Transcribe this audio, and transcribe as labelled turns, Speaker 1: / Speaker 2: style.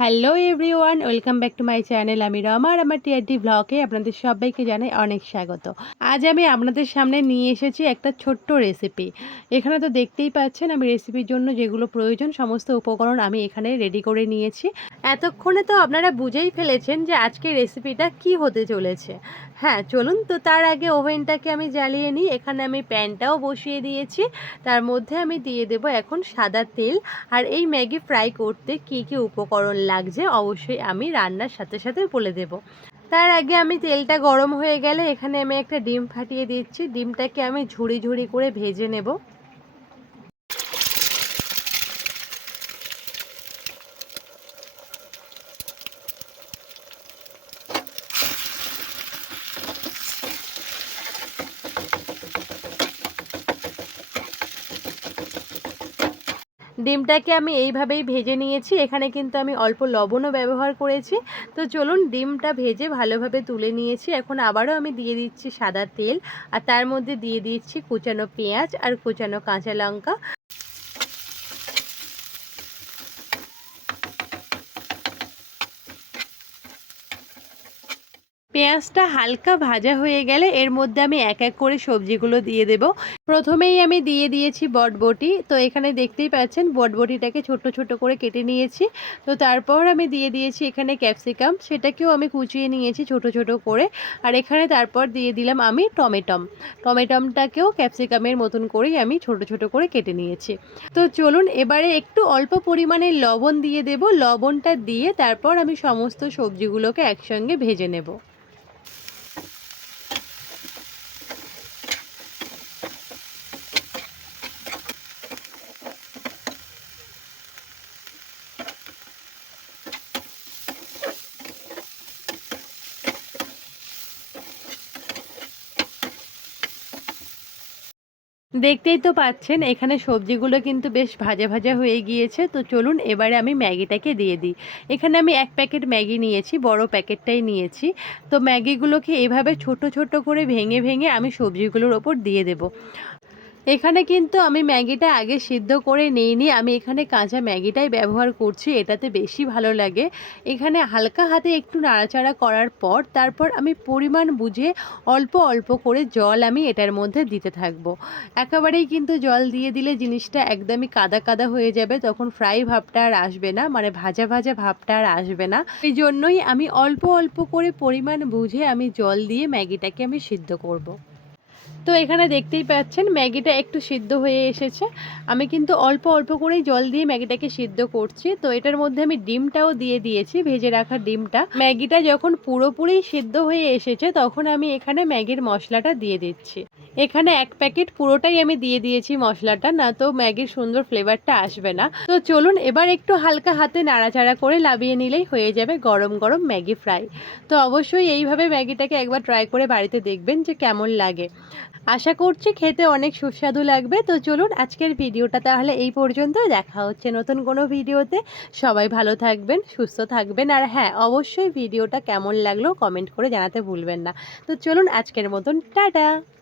Speaker 1: Hello everyone welcome back to my channel আমি রমা, আর আমার TRT ব্লগে আপনাদের সবাইকে জানাই অনেক স্বাগত। আজ আমি আপনাদের সামনে নিয়ে এসেছি একটা ছোট্ট রেসিপি এখানে তো দেখতেই পাচ্ছেন, আমি রেসিপির জন্য যেগুলো প্রয়োজন, সমস্ত উপকরণ আমি এখানে রেডি করে নিয়েছি। এতক্ষণে তো আপনারা বুঝেই ফেলেছেন যে আজকে রেসিপিটা কি হতে চলেছে। হ্যাঁ চলুন তো তার আগে ওভেনটাকে আমি জ্বালিয়ে নিই। এখানে আমি প্যানটাও বসিয়ে দিয়েছি। তার মধ্যে আমি দিয়ে দেব এখন সাদা তেল। আর এই ম্যাগি ফ্রাই করতে কি কি উপকরণ লাগছে অবশ্যই আমি রান্নার সাথে সাথে বলে দেব। তার আগে আমি তেলটা গরম হয়ে গেলে এখানে আমি একটা ডিম ফাটিয়ে দিচ্ছি। ডিমটাকে আমি ঝুড়ি ঝুড়ি করে ভেজে নেব। ডিমটাকে আমি এইভাবেই ভেজে নিয়েছি। এখানে কিন্তু আমি অল্প লবণও ব্যবহার করেছি। তো চলুন ডিমটা ভেজে ভালোভাবে তুলে নিয়েছি। এখন আবারও আমি দিয়ে দিচ্ছি সাদা তেল। আর তার মধ্যে দিয়ে দিচ্ছি কুচানো পেঁয়াজ আর কুচানো কাঁচা লঙ্কা। পেঁয়াজটা হালকা ভাজা হয়ে গেলে এর মধ্যে আমি এক এক করে সবজিগুলো দিয়ে দেব। প্রথমেই আমি দিয়ে দিয়েছি বটবটি। তো এখানে দেখতেই পাচ্ছেন বটবটিটাকে ছোট ছোট করে কেটে নিয়েছি। তো তারপর আমি দিয়ে দিয়েছি এখানে ক্যাপসিকাম। সেটাকেও আমি কুচিয়ে নিয়েছি ছোট ছোট করে। আর এখানে তারপর দিয়ে দিলাম আমি টমেটম। টমেটমটাকেও ক্যাপসিকামের মতন করেই আমি ছোট ছোট করে কেটে নিয়েছি। তো চলুন এবারে একটু অল্প পরিমাণে লবণ দিয়ে দেব। লবণটা দিয়ে তারপর আমি সমস্ত সবজিগুলোকে একসঙ্গে ভেজে নেব। দেখতেই তো পাচ্ছেন, এখানে সবজিগুলো কিন্তু বেশ ভাজা ভাজা হয়ে গিয়েছে। তো চলুন এবারে আমি ম্যাগিটাকে দিয়ে দিই। এখানে আমি এক প্যাকেট ম্যাগি নিয়েছি, বড় প্যাকেটটাই নিয়েছি। তো ম্যাগিগুলোকে এভাবে ছোট ছোট করে ভেঙে ভেঙে আমি সবজিগুলোর ওপর দিয়ে দেব। এখানে কিন্তু আমি ম্যাগিটা আগে সিদ্ধ করে নিইনি। আমি এখানে কাঁচা ম্যাগিটাই ব্যবহার করছি, এটাতে বেশি ভালো লাগে। এখানে হালকা হাতে একটু নাড়াচাড়া করার পর তারপর আমি পরিমাণ বুঝে অল্প অল্প করে জল আমি এটার মধ্যে দিতে থাকব। একেবারেই কিন্তু জল দিয়ে দিলে জিনিসটা একদমই কাদা কাদা হয়ে যাবে, তখন ফ্রাই ভাবটা আর আসবে না মানে ভাজা ভাজা ভাবটা আর আসবে না। এই জন্যই আমি অল্প অল্প করে পরিমাণ বুঝে আমি জল দিয়ে ম্যাগিটাকে আমি সিদ্ধ করব। তো এখানে দেখতেই পাচ্ছেন ম্যাগিটা একটু সিদ্ধ হয়ে এসেছে। আমি কিন্তু অল্প অল্প করেই জল দিয়ে ম্যাগিটাকে সিদ্ধ করছি। তো এটার মধ্যে আমি ডিমটাও দিয়ে দিয়েছি, ভেজে রাখা ডিমটা। ম্যাগিটা যখন পুরোপুরি সিদ্ধ হয়ে এসেছে, তখন আমি এখানে ম্যাগির মশলাটা দিয়ে দিচ্ছি। এখানে এক প্যাকেট পুরোটাই আমি দিয়ে দিয়েছি মশলাটা, না তো ম্যাগির সুন্দর ফ্লেভারটা আসবে না। তো চলুন এবার একটু হালকা হাতে নাড়াচাড়া করে লাভিয়ে নিলেই হয়ে যাবে গরম গরম ম্যাগি ফ্রাই। তো অবশ্যই এইভাবে ম্যাগিটাকে একবার ট্রাই করে বাড়িতে দেখবেন যে কেমন লাগে। আশা করছি খেতে অনেক সুস্বাদু লাগবে। তো চলুন আজকের ভিডিওটা তাহলে এই পর্যন্ত। দেখা হচ্ছে নতুন কোনো ভিডিওতে। সবাই ভালো থাকবেন, সুস্থ থাকবেন। আর হ্যাঁ অবশ্যই ভিডিওটা কেমন লাগল কমেন্ট করে জানাতে ভুলবেন না। তো চলুন আজকের মতন, টাটা!